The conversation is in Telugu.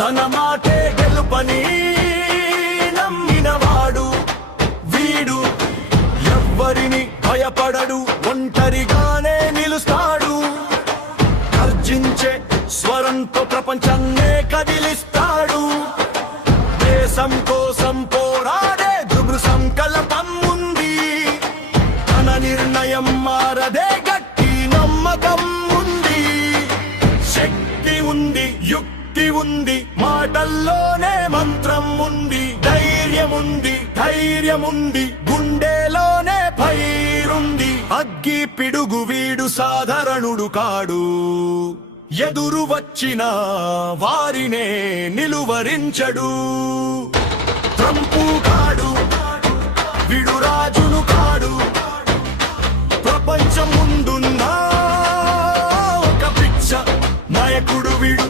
తన మాటే గెలుపని నమ్మినవాడు వీడు. ఎవ్వరిని భయపడడు, ఒంటరిగానే నిలుస్తాడు. గర్జించే స్వరంతో ప్రపంచాన్నే కదిలిస్తాడు. దేశం కోసం పోరాడే దృఢ సంకల్పం ఉంది. తన నిర్ణయం మారదే, గట్టి నమ్మకం ఉంది. శక్తి ఉంది, యుక్తి ఉంది, మాటల్లోనే మంత్రం ఉంది. ధైర్యముంది, గుండెలోనే పైరుంది. అగ్గి పిడుగు వీడు సాధారణుడు కాడు. ఎదురు వచ్చిన వారినే నిలువరించడు. ట్రంపు కాడు, వీడు రాజును కాడు. ప్రపంచం ముందున్న ఒక పిచ్చ నాయకుడు వీడు.